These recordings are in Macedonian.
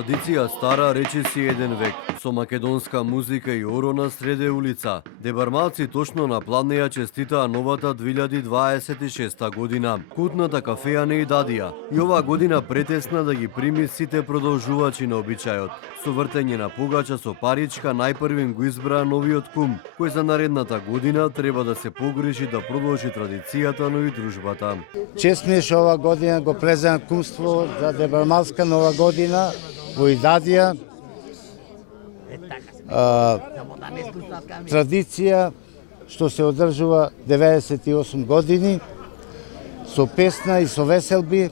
Традиција стара речиси еден век, со македонска музика и оро на среде улица. Дебармалци точно на пладнеја честитаа новата 2026 година. Кутната кафеја не и дадија. И оваа година претесна да ги прими сите продолжувачи на обичајот. Со вртење на погача со паричка најпрвин го избраа новиот кум, кој за наредната година треба да се погрижи да продолжи традицијата, но и дружбата. Чест ми е што ова година го презема кумство за Дебармалска нова година во Идадија. Традиција што се одржува 98 години, со песна и со веселби,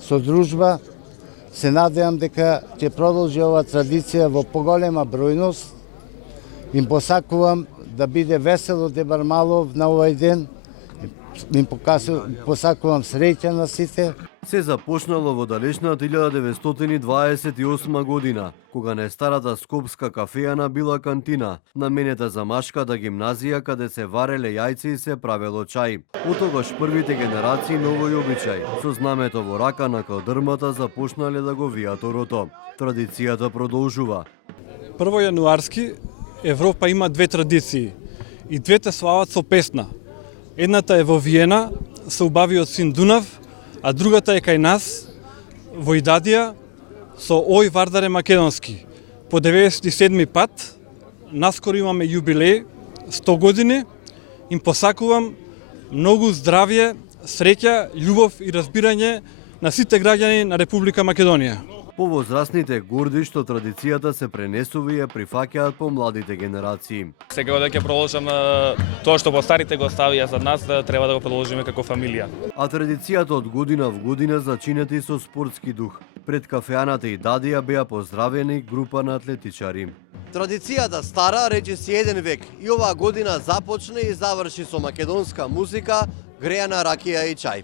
со дружба. Се надевам дека ќе продолжи оваа традиција во поголема бројност. Им посакувам да биде весело Дебармалов на овој ден. Им посакувам среќа на сите. Се започнало во далечната 1928 година, кога на старата скопска кафејана била кантина, наменета за машката гимназија, каде се вареле јајци и се правело чај. Отогаш првите генерации на овој обичај, со знамето во рака на калдрмата, започнале да го вијат орото. Традицијата продолжува. 1 јануарски Европа има две традиции и двете слават со песна. Едната е во Виена, со убавиот син Дунав, а другата е кај нас, во Идадија, со Ој Вардаре Македонски. По 97 пат, наскоро имаме јубилеј, 100 години, им посакувам многу здравје, среќа, љубов и разбирање на сите граѓани на Република Македонија. Повозрастните горди што традицијата се пренесува и ја прифаќаат по младите генерации. Сега да ќе продолжам тоа што постарите го оставија за нас, треба да го продолжиме како фамилија. А традицијата од година в година зачинети со спортски дух. Пред кафејаната и Дадија беа поздравени група на атлетичари. Традицијата стара речиси еден век и оваа година започне и заврши со македонска музика, греана ракија и чај.